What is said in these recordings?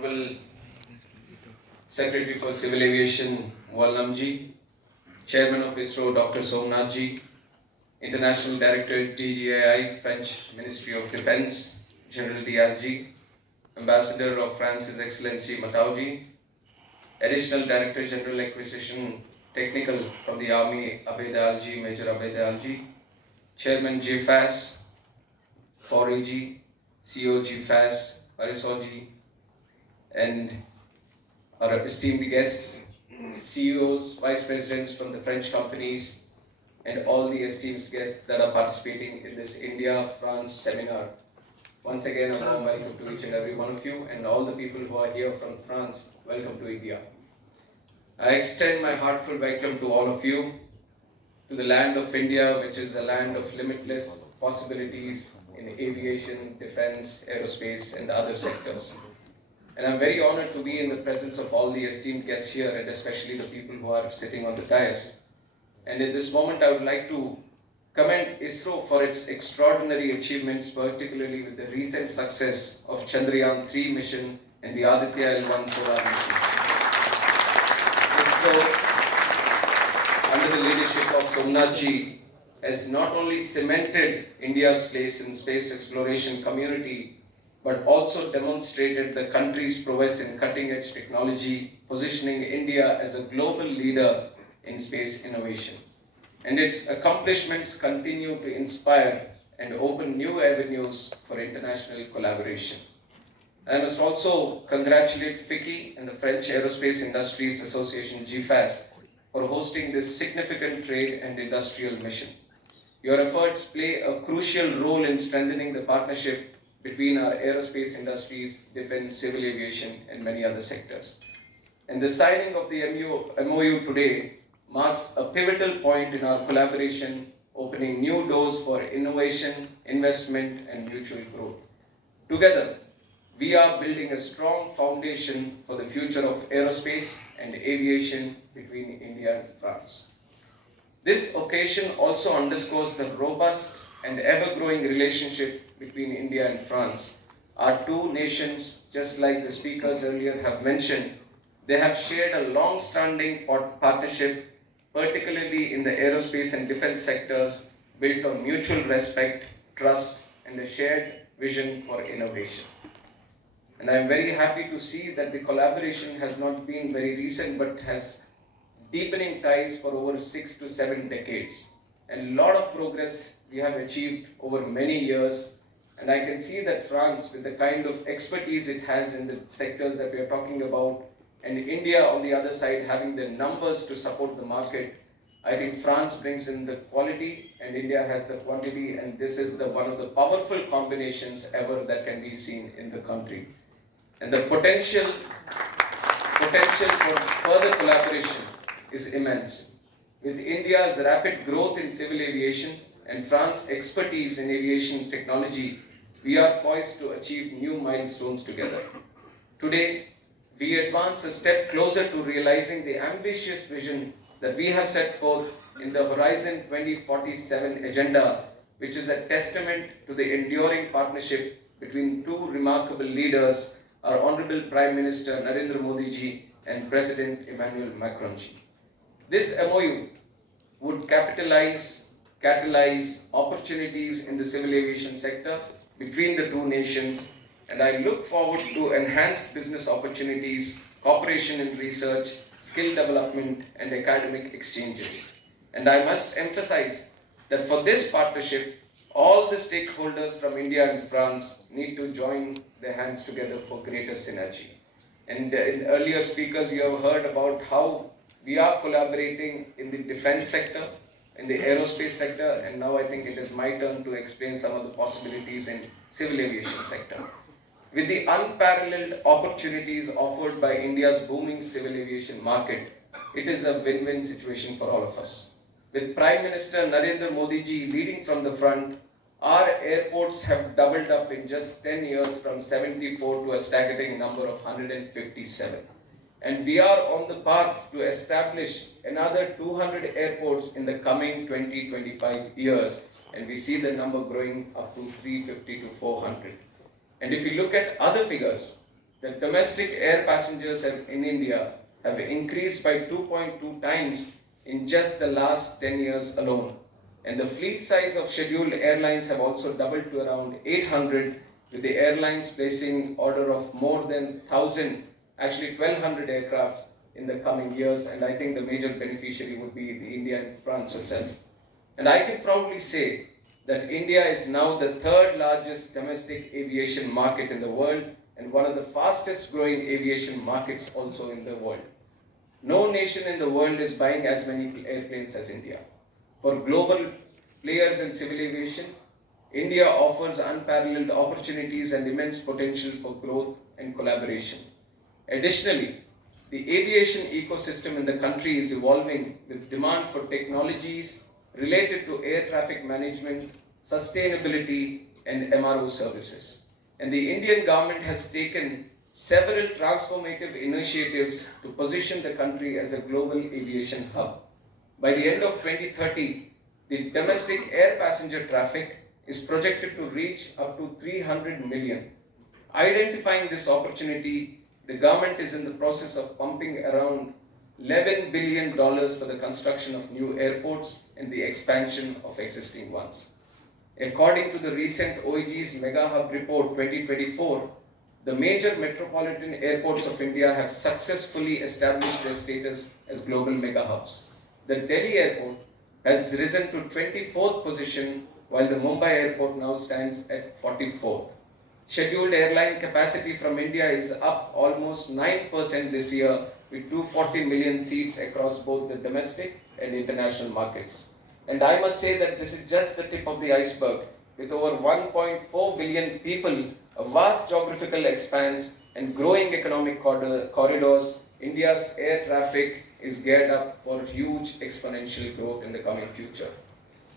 Honorable Secretary for Civil Aviation Wallamji, Chairman of ISRO Dr. Somnathji, International Director DGAI, French Ministry of Defense, General Diazji, Ambassador of France His Excellency Matauji, Additional Director General Acquisition Technical from the Army Abedalji, Major Abedalji, Chairman GIFAS, Foriji, CEO GIFAS, Marisoji, and our esteemed guests, CEOs, Vice Presidents from the French companies, and all the esteemed guests that are participating in this India-France seminar. Once again, a warm welcome to each and every one of you, and all the people who are here from France, welcome to India. I extend my heartfelt welcome to all of you, to the land of India, which is a land of limitless possibilities in aviation, defense, aerospace, and other sectors. And I'm very honored to be in the presence of all the esteemed guests here, and especially the people who are sitting on the dais. And in this moment, I would like to commend ISRO for its extraordinary achievements, particularly with the recent success of Chandrayaan-3 mission and the Aditya L1 solar mission. ISRO, under the leadership of Somnathji, has not only cemented India's place in space exploration community, but also demonstrated the country's prowess in cutting-edge technology, positioning India as a global leader in space innovation. And its accomplishments continue to inspire and open new avenues for international collaboration. I must also congratulate FICCI and the French Aerospace Industries Association, GIFAS, for hosting this significant trade and industrial mission. Your efforts play a crucial role in strengthening the partnership between our aerospace industries, defense, civil aviation, and many other sectors. And the signing of the MOU today marks a pivotal point in our collaboration, opening new doors for innovation, investment, and mutual growth. Together, we are building a strong foundation for the future of aerospace and aviation between India and France. This occasion also underscores the robust and ever-growing relationship between India and France. Our two nations, just like the speakers earlier have mentioned, they have shared a long-standing partnership, particularly in the aerospace and defense sectors, built on mutual respect, trust, and a shared vision for innovation. And I am very happy to see that the collaboration has not been very recent, but has deepening ties for over 6 to 7 decades. And a lot of progress we have achieved over many years. And I can see that France, with the kind of expertise it has in the sectors that we are talking about, and India on the other side having the numbers to support the market, I think France brings in the quality and India has the quantity, and this is one of the powerful combinations ever that can be seen in the country. And the potential for further collaboration is immense. With India's rapid growth in civil aviation and France's expertise in aviation technology, we are poised to achieve new milestones together. Today, we advance a step closer to realizing the ambitious vision that we have set forth in the Horizon 2047 agenda, which is a testament to the enduring partnership between two remarkable leaders, our Honorable Prime Minister Narendra Modi ji and President Emmanuel Macron ji. This MOU would catalyze opportunities in the civil aviation sector between the two nations, and I look forward to enhanced business opportunities, cooperation in research, skill development, and academic exchanges. And I must emphasize that for this partnership, all the stakeholders from India and France need to join their hands together for greater synergy. And in earlier speakers, you have heard about how we are collaborating in the defense sector, in the aerospace sector, and now I think it is my turn to explain some of the possibilities in civil aviation sector. With the unparalleled opportunities offered by India's booming civil aviation market, it is a win-win situation for all of us. With Prime Minister Narendra Modi ji leading from the front, our airports have doubled up in just 10 years from 74 to a staggering number of 157. And we are on the path to establish another 200 airports in the coming 20-25 years. And we see the number growing up to 350 to 400. And if you look at other figures, the domestic air passengers in India have increased by 2.2 times in just the last 10 years alone. And the fleet size of scheduled airlines have also doubled to around 800, with the airlines placing order of more than 1,000, actually 1,200 aircraft in the coming years. And I think the major beneficiary would be the India and France itself. And I can proudly say that India is now the third largest domestic aviation market in the world and one of the fastest growing aviation markets also in the world. No nation in the world is buying as many airplanes as India. For global players in civil aviation, India offers unparalleled opportunities and immense potential for growth and collaboration. Additionally, the aviation ecosystem in the country is evolving with demand for technologies related to air traffic management, sustainability, and MRO services. And the Indian government has taken several transformative initiatives to position the country as a global aviation hub. By the end of 2030, the domestic air passenger traffic is projected to reach up to 300 million. Identifying this opportunity, the government is in the process of pumping around $11 billion for the construction of new airports and the expansion of existing ones. According to the recent OEG's Mega Hub Report 2024, the major metropolitan airports of India have successfully established their status as global mega hubs. The Delhi airport has risen to 24th position, while the Mumbai airport now stands at 44th. Scheduled airline capacity from India is up almost 9% this year, with 240 million seats across both the domestic and international markets. And I must say that this is just the tip of the iceberg. With over 1.4 billion people, a vast geographical expanse, and growing economic corridors, India's air traffic is geared up for huge exponential growth in the coming future.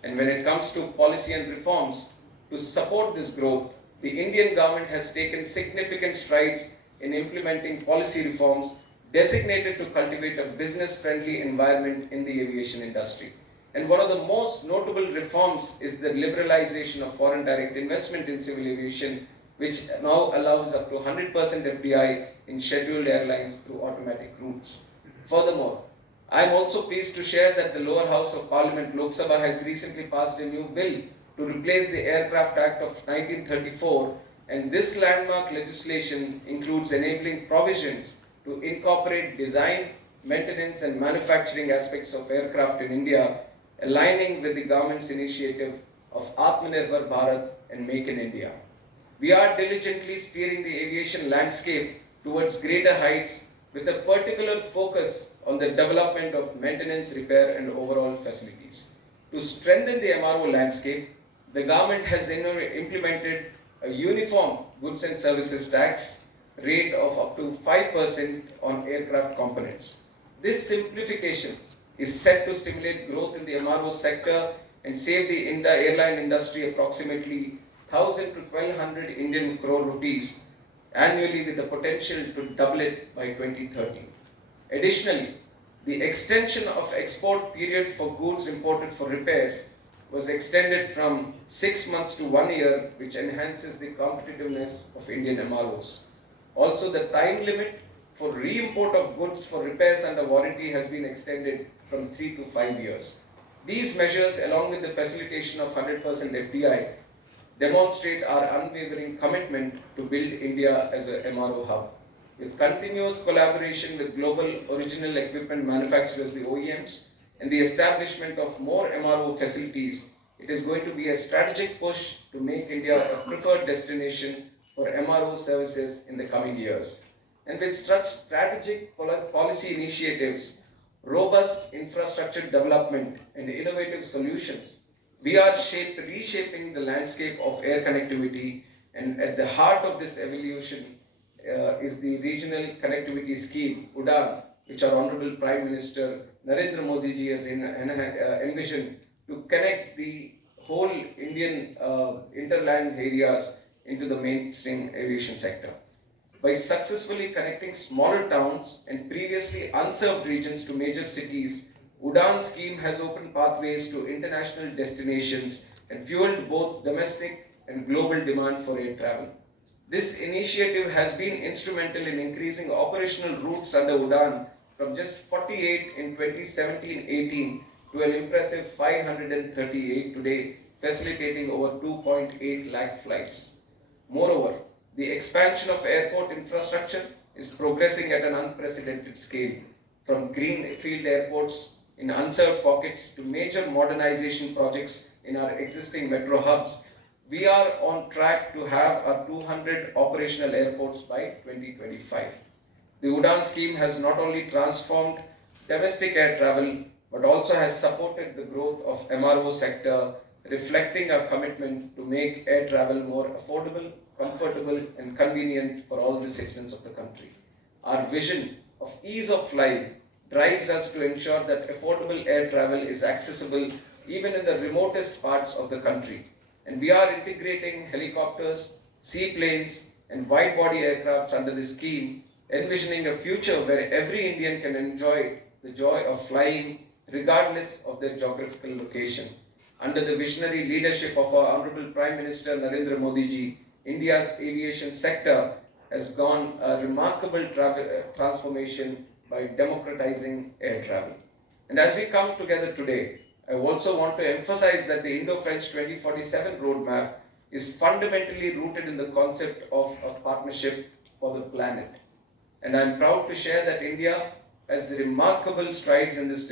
And when it comes to policy and reforms, to support this growth, the Indian government has taken significant strides in implementing policy reforms designated to cultivate a business-friendly environment in the aviation industry. And one of the most notable reforms is the liberalization of foreign direct investment in civil aviation, which now allows up to 100% FDI in scheduled airlines through automatic routes. Furthermore, I am also pleased to share that the lower house of Parliament, Lok Sabha, has recently passed a new bill to replace the Aircraft Act of 1934, and this landmark legislation includes enabling provisions to incorporate design, maintenance and manufacturing aspects of aircraft in India, aligning with the government's initiative of Atmanirbhar Bharat and Make in India. We are diligently steering the aviation landscape towards greater heights with a particular focus on the development of maintenance, repair and overall facilities. To strengthen the MRO landscape, the government has implemented a uniform goods and services tax rate of up to 5% on aircraft components. This simplification is set to stimulate growth in the MRO sector and save the airline industry approximately 1,000 to 1,200 Indian crore rupees annually, with the potential to double it by 2030. Additionally, the extension of export period for goods imported for repairs was extended from 6 months to 1 year, which enhances the competitiveness of Indian MROs. Also, the time limit for re-import of goods for repairs under warranty has been extended from 3 to 5 years. These measures, along with the facilitation of 100% FDI, demonstrate our unwavering commitment to build India as a MRO hub. With continuous collaboration with global original equipment manufacturers, the OEMs, and the establishment of more MRO facilities, it is going to be a strategic push to make India a preferred destination for MRO services in the coming years. And with such strategic policy initiatives, robust infrastructure development, and innovative solutions, we are reshaping the landscape of air connectivity, and at the heart of this evolution is the regional connectivity scheme, UDAN, which our Honorable Prime Minister Narendra Modi ji has envisioned to connect the whole Indian interland areas into the mainstream aviation sector. By successfully connecting smaller towns and previously unserved regions to major cities, UDAN scheme has opened pathways to international destinations and fueled both domestic and global demand for air travel. This initiative has been instrumental in increasing operational routes under UDAN from just 48 in 2017-18 to an impressive 538 today, facilitating over 2.8 lakh flights. Moreover, the expansion of airport infrastructure is progressing at an unprecedented scale, from greenfield airports in unserved pockets to major modernization projects in our existing metro hubs. We are on track to have our 200 operational airports by 2025. The UDAN scheme has not only transformed domestic air travel but also has supported the growth of MRO sector, reflecting our commitment to make air travel more affordable, comfortable and convenient for all the citizens of the country. Our vision of ease of flying drives us to ensure that affordable air travel is accessible even in the remotest parts of the country. And we are integrating helicopters, seaplanes, and wide body aircrafts under this scheme, envisioning a future where every Indian can enjoy the joy of flying regardless of their geographical location. Under the visionary leadership of our Honorable Prime Minister Narendra Modi ji, India's aviation sector has gone a remarkable transformation by democratizing air travel. And as we come together today, I also want to emphasize that the Indo-French 2047 roadmap is fundamentally rooted in the concept of a partnership for the planet. And I'm proud to share that India has made remarkable strides in this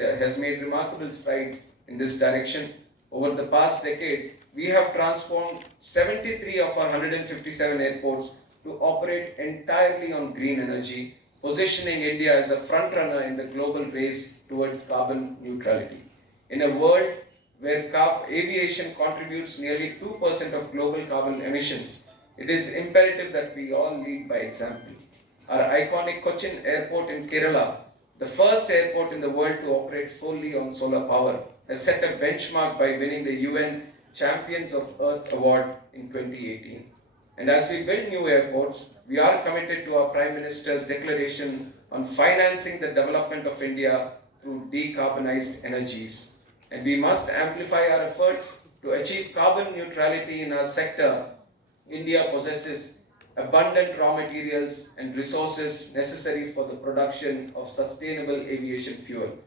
direction. Over the past decade, we have transformed 73 of our 157 airports to operate entirely on green energy, positioning India as a frontrunner in the global race towards carbon neutrality. In a world where aviation contributes nearly 2% of global carbon emissions, it is imperative that we all lead by example. Our iconic Cochin Airport in Kerala, the first airport in the world to operate solely on solar power, has set a benchmark by winning the UN Champions of Earth Award in 2018. And as we build new airports, we are committed to our Prime Minister's declaration on financing the development of India through decarbonized energies. And we must amplify our efforts to achieve carbon neutrality in our sector. India possesses abundant raw materials and resources necessary for the production of sustainable aviation fuel.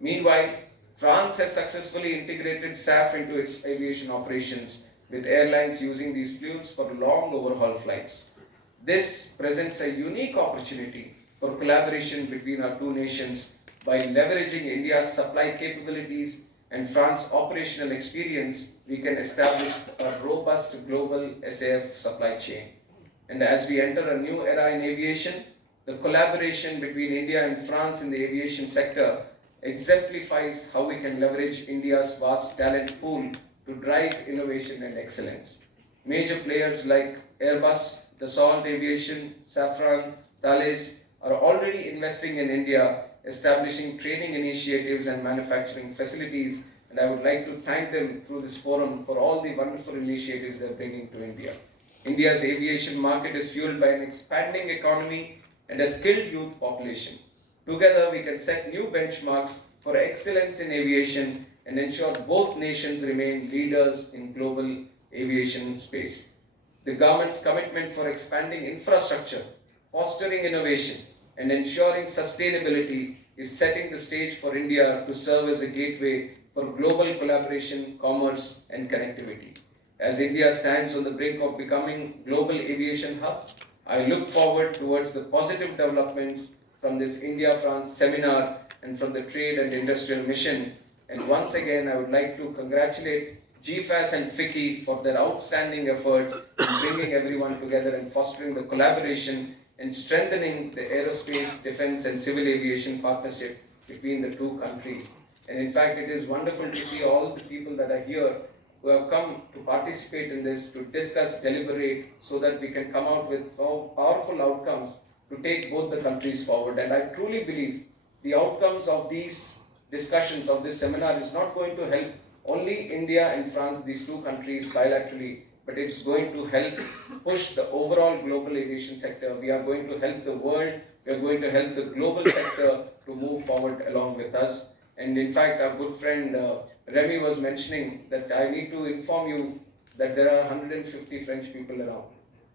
Meanwhile, France has successfully integrated SAF into its aviation operations, with airlines using these fuels for long overhaul flights. This presents a unique opportunity for collaboration between our two nations. By leveraging India's supply capabilities and France's operational experience, we can establish a robust global SAF supply chain. And as we enter a new era in aviation, the collaboration between India and France in the aviation sector exemplifies how we can leverage India's vast talent pool to drive innovation and excellence. Major players like Airbus, Dassault Aviation, Safran, Thales are already investing in India, establishing training initiatives and manufacturing facilities, and I would like to thank them through this forum for all the wonderful initiatives they are bringing to India. India's aviation market is fueled by an expanding economy and a skilled youth population. Together, we can set new benchmarks for excellence in aviation and ensure both nations remain leaders in global aviation space. The government's commitment for expanding infrastructure, fostering innovation, and ensuring sustainability is setting the stage for India to serve as a gateway for global collaboration, commerce, and connectivity. As India stands on the brink of becoming global aviation hub, I look forward towards the positive developments from this India-France seminar and from the Trade and Industrial Mission. And once again, I would like to congratulate GIFAS and FICCI for their outstanding efforts in bringing everyone together and fostering the collaboration and strengthening the aerospace, defense, and civil aviation partnership between the two countries. And in fact, it is wonderful to see all the people that are here who have come to participate in this, to discuss, deliberate, so that we can come out with powerful outcomes to take both the countries forward. And I truly believe the outcomes of these discussions, of this seminar, is not going to help only India and France, these two countries bilaterally, but it's going to help push the overall global aviation sector. We are going to help the world, we are going to help the global sector to move forward along with us. And in fact, our good friend Remy was mentioning that I need to inform you that there are 150 French people around.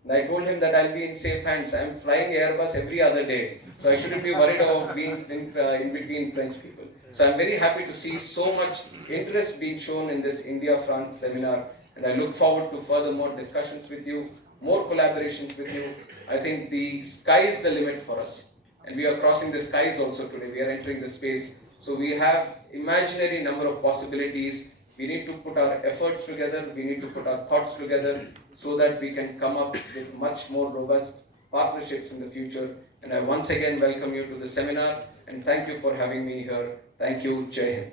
And I told him that I'll be in safe hands. I'm flying Airbus every other day, so I shouldn't be worried about being in between French people. So I'm very happy to see so much interest being shown in this India-France seminar, and I look forward to further more discussions with you, more collaborations with you. I think the sky is the limit for us, and we are crossing the skies also today. We are entering the space, so we have imaginary number of possibilities. We need to put our efforts together, we need to put our thoughts together so that we can come up with much more robust partnerships in the future. And I once again welcome you to the seminar and thank you for having me here. Thank you. Jai Hind.